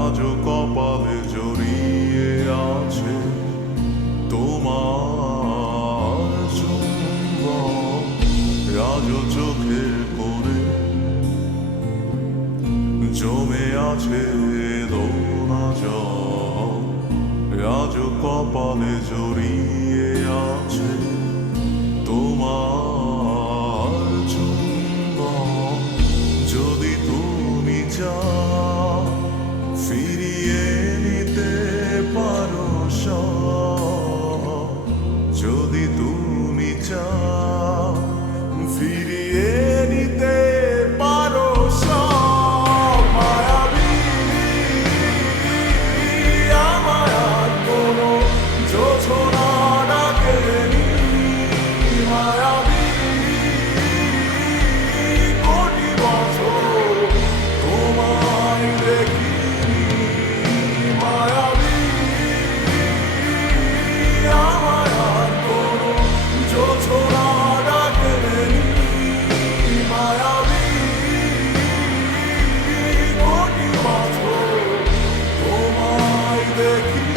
আজ কপালে জড়িয়ে আছে তোমার চুম্বন, আজ চোখের কোণে জমে আছে দোনা জল, আজ কপালে জড়িয়ে আছে তোমার চুম্বন। যদি তুমি চাও ফিরিয়ে নিতে পারো সব, যদি তুমি চাও ফিরিয়ে নিতে পারো সব, মায়াবী আমায় আর কোনো জোছনা ডাকেনি, মায়াবী কোটি বছর তোমায় দেখিনি, মায়াবী আমায় আর কোনো জোছনা ডাকেনি, মায়াবী কোটি বছর তোমায় দেখিনি।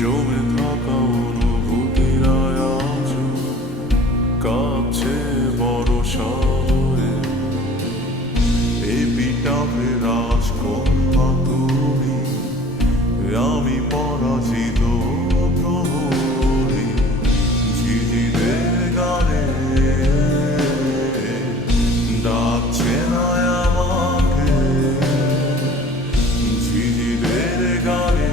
জমে থাকা অনুভূতিরা আজ কাছে বড় শহরে, এপিটাফে রাজকন্যা তুমি, আমি পরাজিত প্রহরী, ঝিঝিদের গানে ডাকছে না আমাকে, ঝিঝিদের গানে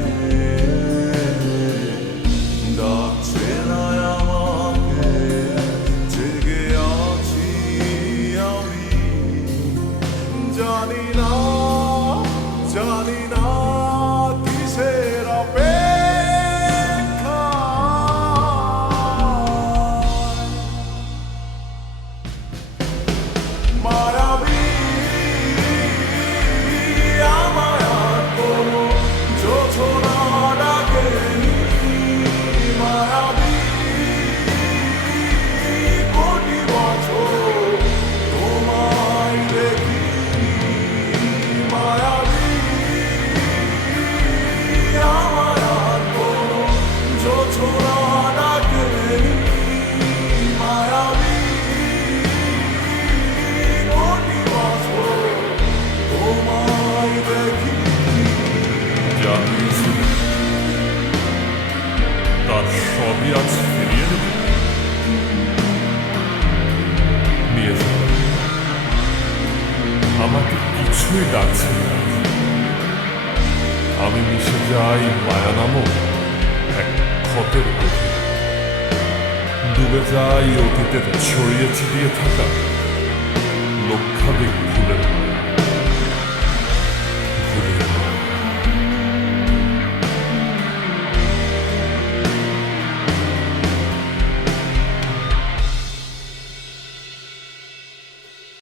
ডাকছে না আমাকে, জেগে আছি আমি, জানি না কিসের অপেক্ষা, মায়াবী আমায় আর কোনো জোছনা ডাকেনি, মায়াবী কোটি বছর তোমায় দেখিনি, মায়াবী আমায় আর কোনো জোছনা ডাকেনি, মায়াবী কোটি বছর তোমায় দেখিনি। যা হয়েছিল তার সবই আজ ফিরিয়ে দেবে, নিয়ে যাও, আমাকে কিছুই ডাকছে না, আমি মিশে যাই মায়া নামক এক ক্ষতের গভীরে, ডুবে যাই অতীতের ছড়িয়ে ছিটিয়ে থাকা লক্ষাধিক